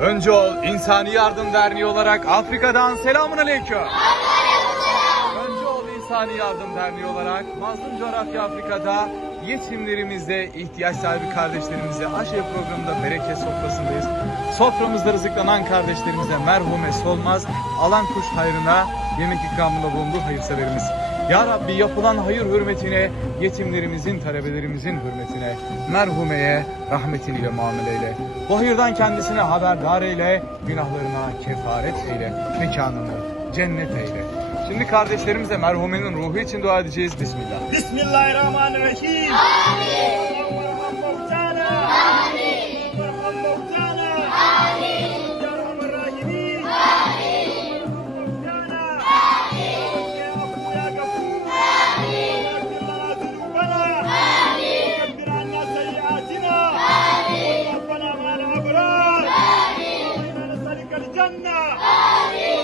Önce ol İnsani Yardım Derneği olarak Afrika'dan selamun aleyküm. Önce ol İnsani Yardım Derneği olarak Mazlum Coğrafya Afrika'da yetimlerimize, ihtiyaç sahibi kardeşlerimize aşırı programında bereket sofrasındayız. Soframızda rızıklanan kardeşlerimize merhume solmaz, alan kuş hayrına yemek ikramında bulunduğu hayırseverimiz. Ya Rabbi yapılan hayır hürmetine, yetimlerimizin, talebelerimizin hürmetine, merhumeye rahmetin ile muamele eyle. Bu hayırdan kendisine haberdar eyle, günahlarına kefaret eyle, mekanını cennet eyle. Şimdi kardeşlerimize merhumenin ruhu için dua edeceğiz. Bismillah. Bismillahirrahmanirrahim. Amin. الجنة آمين